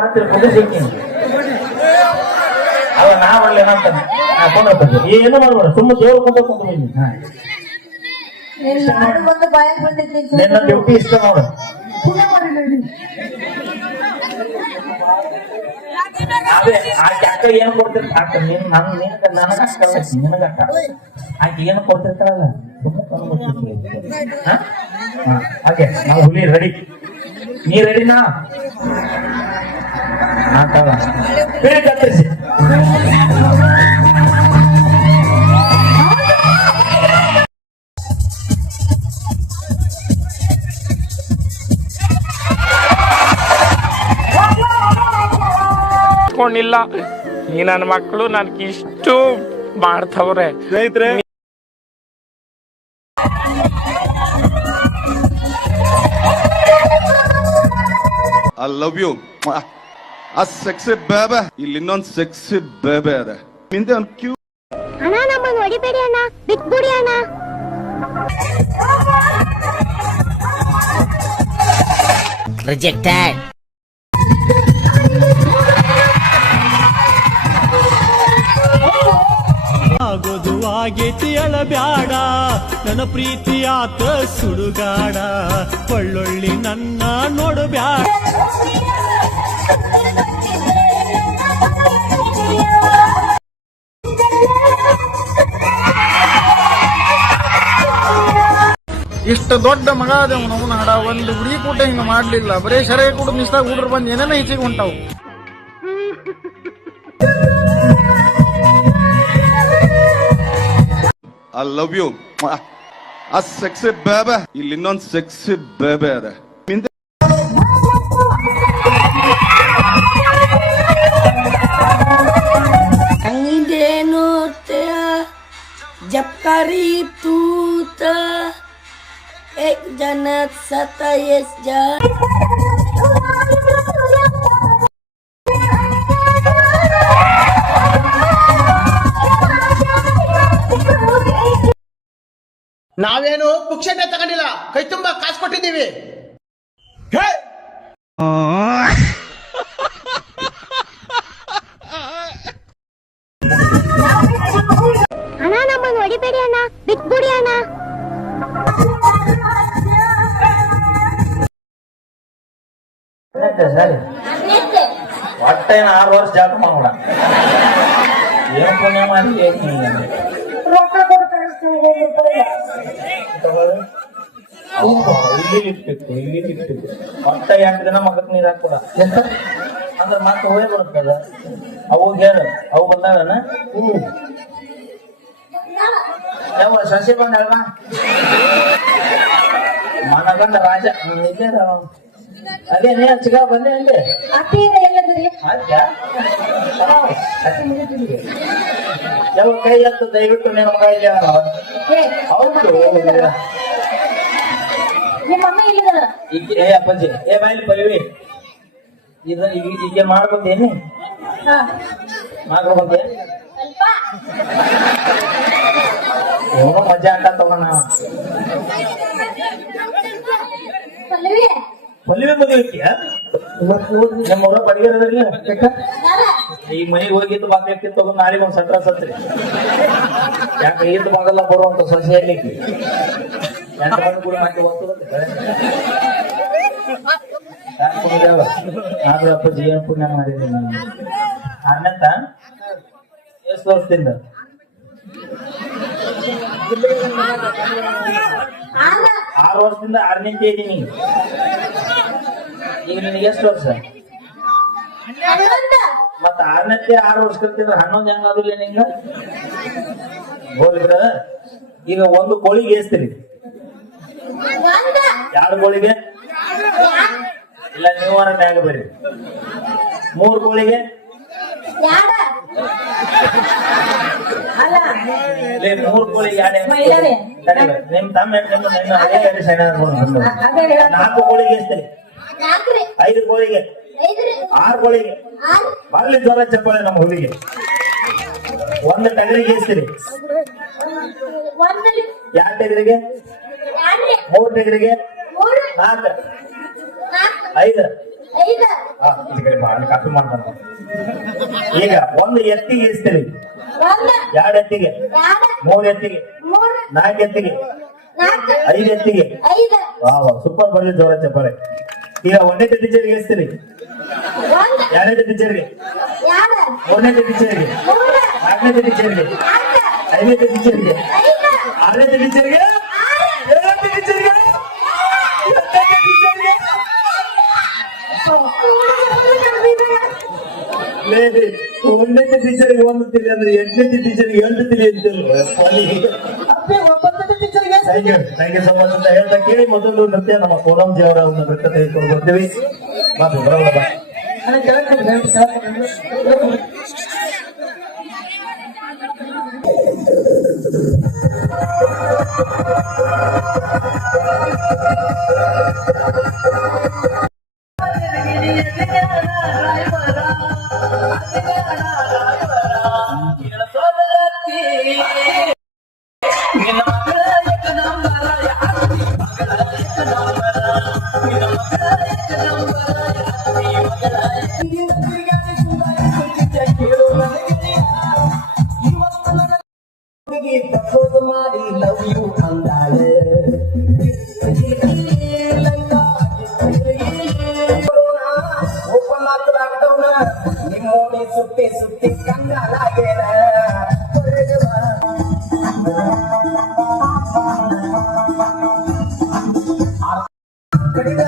ಮತ್ತೆ ಮುಗಿಸಿರ್ತೀನಿ ಅವ ನಾವಲ್ಲಿ ಏನಂತ ಏನು ಮಾಡ್ಬೇಡ ಸುಮ್ಮ ದೇವ್ರ ಕುಂತ ನಿನ್ನ ಡ್ಯೂಟಿ ಇಷ್ಟ ನೋಡು ಅದೇ ಆಕೆ ಅಕ್ಕ ಏನು ಕೊಡ್ತಿರ್ತ ಅಕ್ಕ ನೀನ್ ನನಗ ಅಕ್ಕ ನಿನಗ ಅಕ್ಕ ಆಕೆ ಏನು ಕೊಡ್ತಿರ್ತಾರಲ್ಲ ಹಾಗೆ ನಾವು ಹುಲಿ ರೆಡಿ ನೀ ರೆಡಿನಾ ಬೇರೆ ಕತ್ತರಿಸಿ ಕೊಂಡಿಲ್ಲ ಈ ನನ್ನ ಮಕ್ಕಳು ನನ್ಗೆ ಇಷ್ಟು ಮಾಡ್ತವ್ರೆ ಸ್ನೇಹಿತರೆ. ಐ ಲವ್ ಯು ಆ ಸೆಕ್ಸಿ ಬೇಬೆ ಇಲ್ಲಿ ಇನ್ನೊಂದು ಸೆಕ್ಸಿ ಬೇಬೆ ಅದ ಹಿಂದೆ ಒಂದು ಕ್ಯೂ ಅಣ್ಣ ನಮ್ಮನ್ನು ಹೊಡಿಬೇಡಿ ಅಣ್ಣ ಬಿಟ್ಬಿಡಿ ಅಣ್ಣ ರಿಜೆಕ್ಟೆಡ್ ಆಗೋದು ಆಗೇತಿ ಅಳಬ್ಯಾಡ ನನ್ನ ಪ್ರೀತಿಯಾತ ಸುಡುಗಾಡ ಒಳ್ಳೊಳ್ಳಿ ನನ್ನ ನೋಡಬ್ಯಾಡ ಇಷ್ಟ ದೊಡ್ಡ ಮಗ ಅದೇವ್ ನಾವು ಹಾಡ ಒಂದು ಗುಡಿ ಕೂಟ ಹಿಂಗ ಮಾಡ್ಲಿಲ್ಲ ಬರೇ ಶರೇ ಕೂಡ ನಿಷ್ಠಾಗ ಹುಡ್ರು ಬಂದ್ ಏನೇನ ಹೆಚ್ಚಿಗೆ ಹೊಂಟಾವು ಐ ಲವ್ ಯು ಆ ಸೆಕ್ಸಿ ಬೇಬೆ ಇಲ್ಲಿ ಇನ್ನೊಂದು ಸೆಕ್ಸಿ ಬೇಬೆ ಅದ ಹಿಂದೆ ಅಂಗೇನು ಜಪ್ಕಾರಿ ತೂತ एक जनक 27 जन ನಾವೇನು ಪುಕ್ಷಟೆ ತಗೊಂಡಿಲ್ಲ ಕೈ ತುಂಬಾ ಕಾಸು ಕೊಟ್ಟಿದ್ದೀವಿ ಅಣ್ಣ ನಮ್ಮನ್ನು ಹೊಡಿಬೇಡಿ ಅಣ್ಣ ಬಿಟ್ಬಿಡಿ ಅಣ್ಣ ಸರಿ ಒಟ್ಟೇನ 6 ವರ್ಷ ಜಾಗ ಮಾಡೋಣ ಏನ್ ಪುಣ್ಯ ಮಾಡಿ ಇಲ್ಲಿ ಇಟ್ಟಿತ್ತು ಒಟ್ಟ 8 ದಿನ ಮಗಕ್ ನೀರ್ ಹಾಕ್ಕೊಡ ಅಂದ್ರೆ ಮತ್ತೆ ಹೋಗಿ ಬರುತ್ತದ ಅವಾಗ ಹೇಳು ಅವು ಬಂದಾಳನ ಯಾವ ಸಸಿ ಬಂದಲ್ವಾ ಮನಗಂಡ ರಾಜ ನಿಜ ಅದೇ ನೀ ಚಿಗ ಬಂದೆ ಅಂದೆ ಯಾವ ಕೈ ಹತ್ತು ದಯವಿಟ್ಟು ನಿನ್ನ ಮಗ ಹೌದು ಏ ಅಪ್ಪಾಜಿ ಏ ಬಾಯಲ್ಲಿ ಪಲ್ವಿ ಈಗ ಮಾಡ್ಕೊಂತೇನಿ ಮಾಡ್ಕೊಂತೆ ಏನೋ ಮಜಾ ಅಂತ ತಗೋಣ ಪಲ್ವಿ ಮದುವೆ ನಮ್ಮ ಊರ ಬಡಿಗೆರದ್ರಲ್ಲಿ ಈಗ ಮನೆಗೆ ಹೋಗಿದ್ದು ಬಾಕಿ ತಗೊಂಡು ನಾಳೆಗೆ ಒಂದ್ ಸಟ್ರ ಸತ್ರಿ ಯಾಕೆ ಈದ್ ಬಾಗಲ್ಲ ಬರುವಂತ ಸೊಸೆಯಲ್ಲಿ 8 ಮಂದಿ ಕೂಡ ಮಾತಿ ಆದ್ರೆ ಅಪ್ಪಾಜಿ ಏನ್ ಪುಣ್ಯ ಮಾಡಿದ್ದೀನಿ ಆನಂತ ಎಷ್ಟು ವರ್ಷದಿಂದ 6 ವರ್ಷದಿಂದ 6ನೇ ಇದ್ದೀನಿ ಈಗ ನಿನಗೆ ಎಷ್ಟು ವರ್ಷ ಮತ್ತ 6ನೇ 6 ವರ್ಷ ಕಲ್ತಿದ್ರೆ 11 ಹೆಂಗಾದಿಲ್ಲ ನಿಂಗ ಗೋಲ್ಬಿಡ ಈಗ ಒಂದು ಕೋಳಿಗೆ ಎಸ್ತೀರಿ 2 ಕೋಳಿಗೆ ಇಲ್ಲ ನೀವು ಮ್ಯಾಗ ಬರ್ರಿ 3 ಕೋಳಿಗೆ ಮೂರ್ ಕೋಳಿಗೆ ನಿಮ್ ತಮ್ಮ 4 ಕೋಳಿಗೆ ಎಸ್ತೀರಿ 5 ಕೋಳಿಗೆ 6 ಕೋಳಿಗೆ ಬರ್ಲಿ ಜ್ವರ ಚಪ್ಪಾಳೆ ನಮ್ಮ ಹುಲಿಗೆ 1 ಟಗರಿಗೆ ಎಸ್ತೀರಿ 2 ಟಗರಿಗೆ 3 ಟಗರಿಗೆ 4 5 ಐದ ಈ ಕಡೆ ಬಾ, ಅಲ್ಲಿ ಕಾಪಿ ಮಾಡ್ತಾನ. ಈಗ ಒಂದು ಎತ್ತಿಗೆ ಇಸ್ತೀರಿ, ಒಂದ 2 ಎತ್ತಿಗೆ, ಎರಡ 3 ಎತ್ತಿಗೆ, ಮೂರ 4 ಎತ್ತಿಗೆ, ನಾಲ್ಕ 5 ಎತ್ತಿಗೆ. ಐದ ಸೂಪರ್ ಬರ್ಲಿ, ಜೋರ ಚಪ್ಪಾಳೆ. ಈಗ 1ನೇ ಟೀಚರ್ಗೆ ಇಸ್ತೀರಿ, ಒಂದ 2ನೇ ಟೀಚರ್ಗೆ, ಎರಡ 3ನೇ ಟೀಚರ್ಗೆ, ಮೂರ 4ನೇ ಟೀಚರ್ಗೆ, ನಾಲ್ಕ 5ನೇ ಟೀಚರ್ಗೆ, ಐದ 6ನೇ ಟೀಚರ್ಗೆ, 7ನೇ ಟೀಚರ್ಗೆ, 8ನೇ ಟೀಚರ್ಗೆ. ಲೇಡಿ 1ನೇ ಟೀಚರ್ಗೆ 1 ತಿಳಿ ಅಂದ್ರೆ 8ನೇ ಟೀಚರ್ಗೆ 2 ತಿಳಿ ಅಂತಿಲ್ವ? ಥ್ಯಾಂಕ್ ಯು ಸೊ ಮಚ್ ಅಂತ ಹೇಳ್ತಾ ಕೇಳಿ ಮೊದಲು ನೃತ್ಯ ನಮ್ಮ ಕೋರಂಜಿ ಅವರ ಒಂದು ನೃತ್ಯ ತೆಗೆದುಕೊಂಡು ಬರ್ತೀವಿ. ಬರೋಣ ಬಾ. ಮಾಡಿ ಲವ್ ಯು ಅಂದಾಳೆ ಓಪನ್ ಆಗ್ತದವನ ನಿಮ್ಮೋಡಿ ಸುತ್ತಿ ಸುತ್ತಿ ಕಂಗಾಲಾಗೇನ ಕಡಿದ